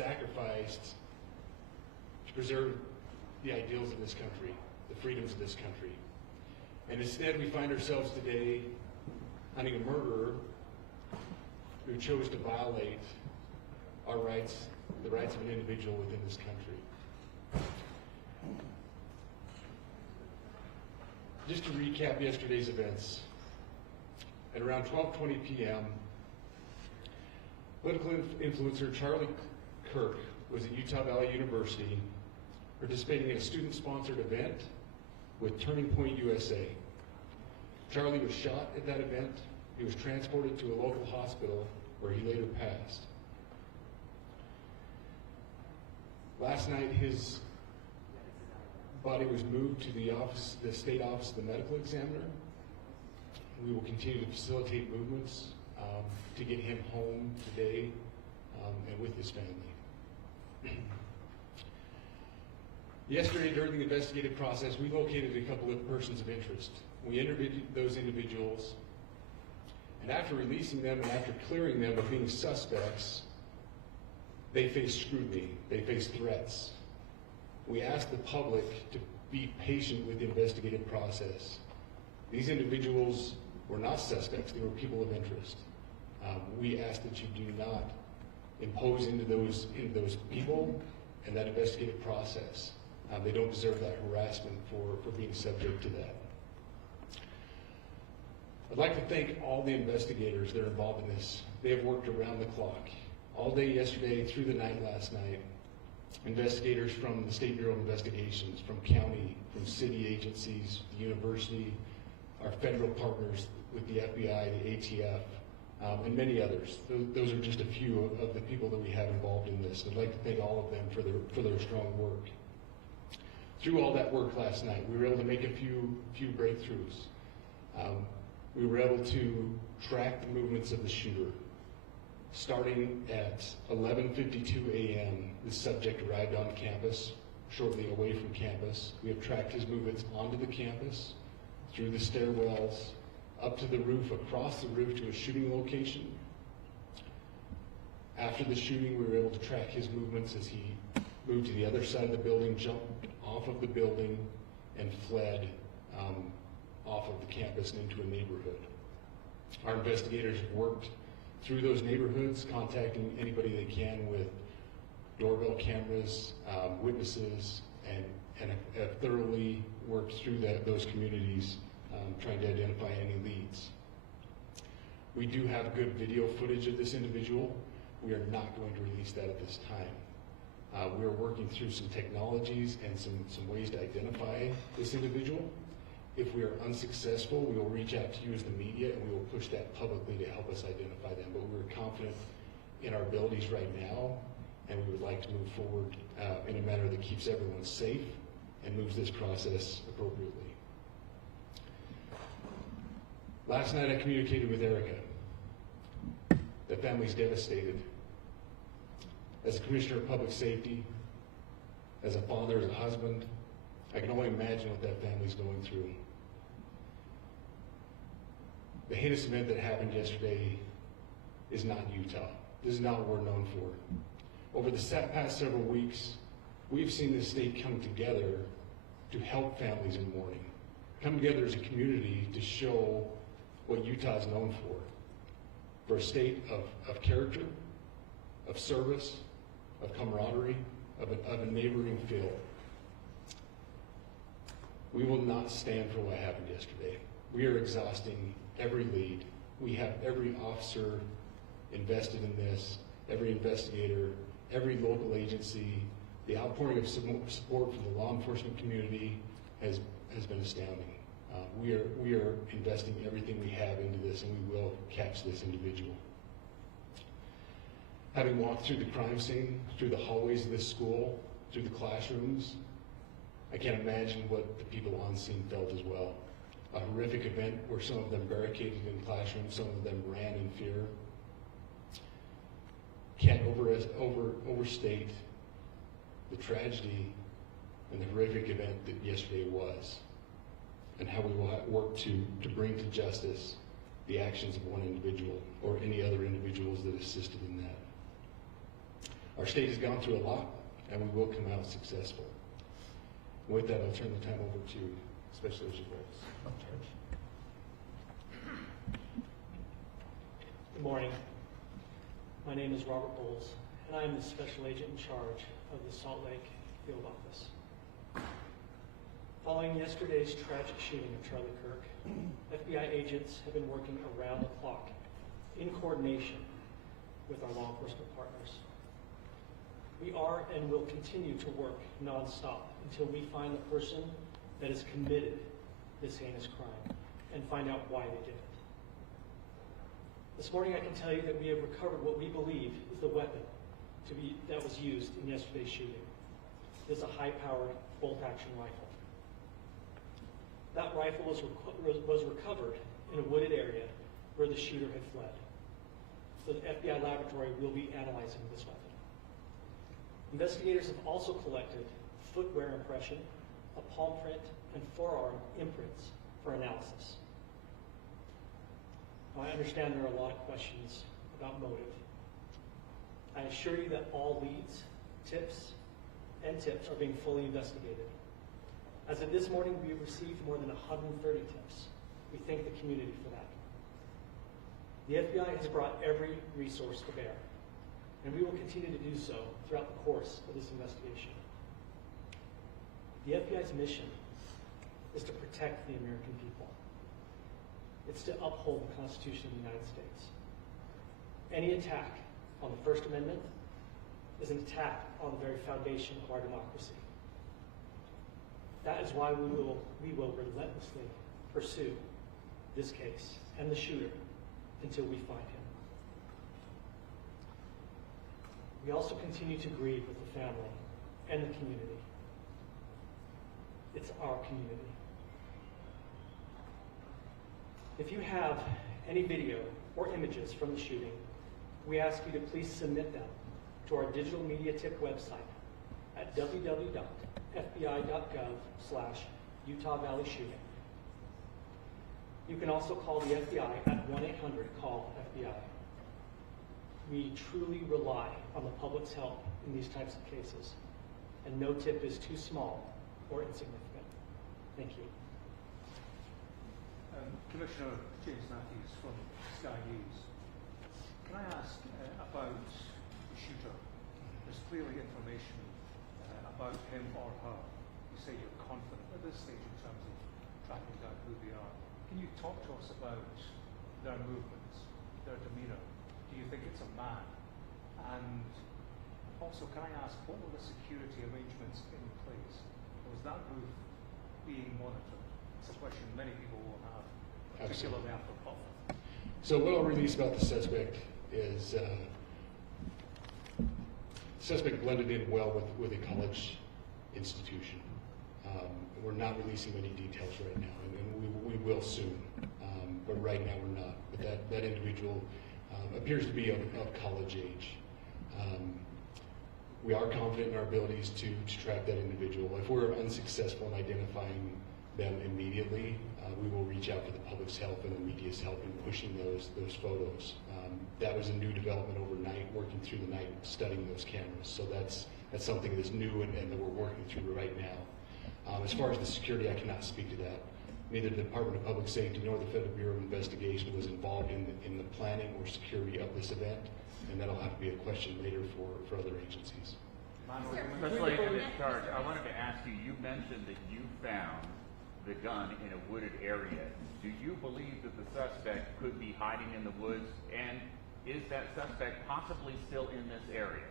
sacrificed to preserve the ideals of this country, the freedoms of this country. And instead, we find ourselves today hunting a murderer who chose to violate our rights, the rights of an individual within this country. Just to recap yesterday's events, at around 12:20 p.m., political influencer Charlie Kirk was at Utah Valley University participating in a student-sponsored event with Turning Point USA. Charlie was shot at that event. He was transported to a local hospital where he later passed. Last night, his body was moved to the state office of the medical examiner. We will continue to facilitate movements to get him home today and with his family. Yesterday, during the investigative process, we located a couple of persons of interest. We interviewed those individuals, and after releasing them and after clearing them of being suspects, they faced scrutiny, they faced threats. We asked the public to be patient with the investigative process. These individuals were not suspects, they were people of interest. We ask that you do not impose into those people and that investigative process. They don't deserve that harassment for being subject to that. I'd like to thank all the investigators that are involved in this. They have worked around the clock. All day yesterday, through the night last night, investigators from the State Bureau of Investigations, from county, from city agencies, the university, our federal partners with the FBI, the ATF, and many others. Those are just a few of the people that we have involved in this. I'd like to thank all of them for their strong work. Through all that work last night, we were able to make a few breakthroughs. We were able to track the movements of the shooter. Starting at 11:52 a.m., the subject arrived on campus, shortly away from campus. We have tracked his movements onto the campus, through the stairwells, up to the roof, across the roof to a shooting location. After the shooting, we were able to track his movements as he moved to the other side of the building, jumped off of the building, and fled off of the campus and into a neighborhood. Our investigators have worked through those neighborhoods, contacting anybody they can with doorbell cameras, witnesses, and have thoroughly worked through those communities, trying to identify any leads. We do have good video footage of this individual. We are not going to release that at this time. We are working through some technologies and some ways to identify this individual. If we are unsuccessful, we will reach out to you as the media and we will push that publicly to help us identify them. But we're confident in our abilities right now, and we would like to move forward in a manner that keeps everyone safe and moves this process appropriately. Last night I communicated with Erica. The family's devastated. As a commissioner of public safety, as a father, as a husband, I can only imagine what that family's going through. The heinous event that happened yesterday is not Utah. This is not what we're known for. Over the past several weeks, we've seen this state come together to help families in mourning, come together as a community to show what Utah is known for a state of character, of service, of camaraderie, of a neighboring feel. We will not stand for what happened yesterday. We are exhausting every lead. We have every officer invested in this, every investigator, every local agency. The outpouring of support from the law enforcement community has been astounding. We are investing everything we have into this, and we will catch this individual. Having walked through the crime scene, through the hallways of this school, through the classrooms, I can't imagine what the people on scene felt as well. A horrific event where some of them barricaded in classrooms, some of them ran in fear. Can't overstate the tragedy and the horrific event that yesterday was, and how we will work to bring to justice the actions of one individual or any other individuals that assisted in that. Our state has gone through a lot, and we will come out successful. With that, I'll turn the time over to Special Agent Bowles. Good morning. My name is Robert Bowles, and I am the Special Agent in charge of the Salt Lake Field Office. Following yesterday's tragic shooting of Charlie Kirk, FBI agents have been working around the clock in coordination with our law enforcement partners. We are and will continue to work nonstop until we find the person that has committed this heinous crime and find out why they did it. This morning I can tell you that we have recovered what we believe is the weapon that was used in yesterday's shooting. It is a high-powered bolt-action rifle. That rifle was recovered in a wooded area where the shooter had fled. So the FBI laboratory will be analyzing this weapon. Investigators have also collected footwear impression, a palm print, and forearm imprints for analysis. Now, I understand there are a lot of questions about motive. I assure you that all leads, tips are being fully investigated. As of this morning, we have received more than 130 tips. We thank the community for that. The FBI has brought every resource to bear, and we will continue to do so throughout the course of this investigation. The FBI's mission is to protect the American people. It's to uphold the Constitution of the United States. Any attack on the First Amendment is an attack on the very foundation of our democracy. That is why we will relentlessly pursue this case and the shooter until we find him. We also continue to grieve with the family and the community. It's our community. If you have any video or images from the shooting, we ask you to please submit them to our digital media tip website at www.fbi.gov/Utah Valley Shooting. You can also call the FBI at 1-800-CALL-FBI. We truly rely on the public's help in these types of cases, and no tip is too small or insignificant. Thank you. Commissioner James Matthews from Sky News. Can I ask about the shooter? There's clearly information about him or her. You say you're confident at this stage in terms of tracking down who they are. Can you talk to us about their movements, their demeanour? Do you think it's a man? And also, can I ask, what were the security arrangements in place? Was that roof being monitored? It's a question many people will have, particularly after Putnam. So what I'll release about the suspect is suspect blended in well with a college institution. We're not releasing any details right now, and we will soon, but right now we're not. But that individual appears to be of college age. We are confident in our abilities to track that individual. If we're unsuccessful in identifying them immediately, we will reach out for the public's help and the media's help in pushing those photos. That was a new development overnight, working through the night, studying those cameras. So that's something that's new and that we're working through right now. As far as the security, I cannot speak to that. Neither the Department of Public Safety nor the Federal Bureau of Investigation was involved in the planning or security of this event, and that'll have to be a question later for other agencies. Special Agent in charge, I wanted to ask you, you mentioned that you found the gun in a wooded area. Do you believe that the suspect could be hiding in the woods, and is that suspect possibly still in this area?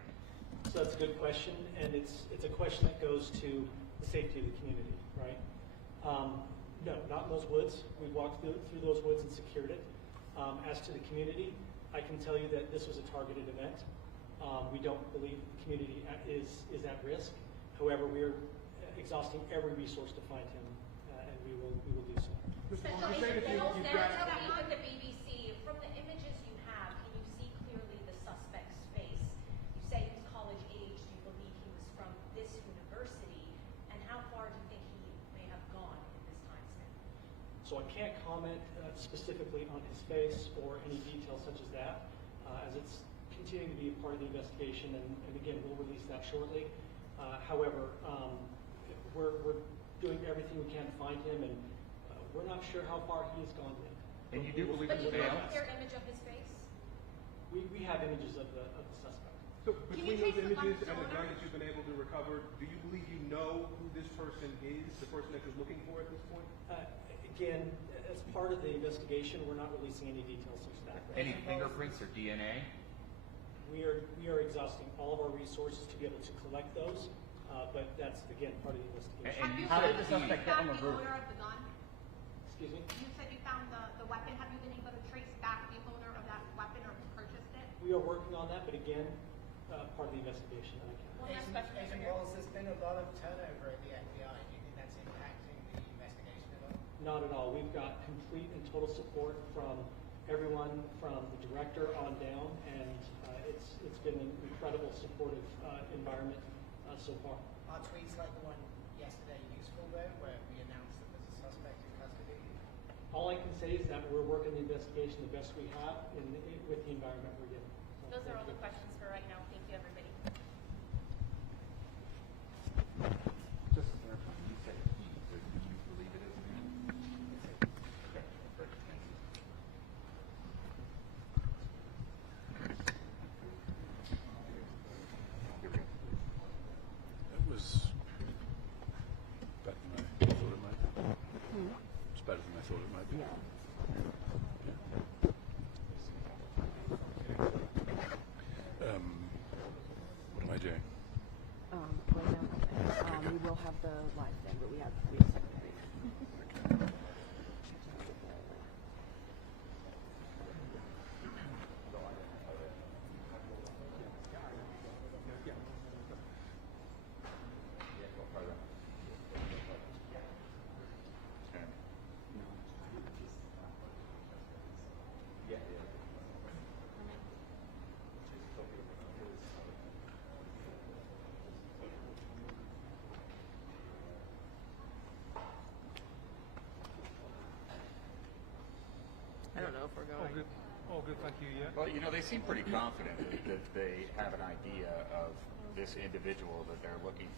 So that's a good question, and it's a question that goes to the safety of the community, right? No, not in those woods. We walked through those woods and secured it. As to the community, I can tell you that this was a targeted event. We don't believe the community is at risk. However, we're exhausting every resource to find him, and we will do so. Special Agent Bowles, with the BBC, from the images you have, can you see clearly the suspect's face? You say he was college age. Do you believe he was from this university? And how far do you think he may have gone in this time span? So I can't comment specifically on his face or any details such as that, as it's continuing to be a part of the investigation, and again, we'll release that shortly. However, we're doing everything we can to find him, and we're not sure how far he has gone yet. And you do believe But it's you have a failed? clear image of his face? We have images of the suspect. So Can between you those trace the images gun's and the gun owner? that you've been able to recover, do you believe you know who this person is, the person that you're looking for at this point? Again, as part of the investigation, we're not releasing any details of that. Any fingerprints or DNA? We are exhausting all of our resources to be able to collect those, but that's, again, part of the investigation. And you How said did the he- suspect get on the Have you roof? found the owner of the gun? Excuse me? You said you found the weapon. Have you been able to trace back the owner of that weapon or who purchased it? We are working on that, but again, part of the investigation that I can. One last Agent question over Agent here. Wallace, there's been a lot of turnover at the FBI. Do you think that's impacting the investigation at all? Not at all. We've got complete and total support from everyone, from the director on down, and it's been an incredible supportive environment so far. Are tweets like the one yesterday useful though, where we announced that there's a suspect in custody? All I can say is that we're working the investigation the best we have with the environment we're given. So Those are all thank the you. questions for right now. Thank you, everybody. Just to clarify, you said he, so do you believe it is him? Okay, great, thank you. Here we go. It was better than I thought it might be. It's better than I thought it might be. What am I doing? Right now, we will have the live thing, but we have secondary. I don't know if we're going. All good, thank you, yeah. Well, you know, they seem pretty confident that they have an idea of this individual that they're looking for.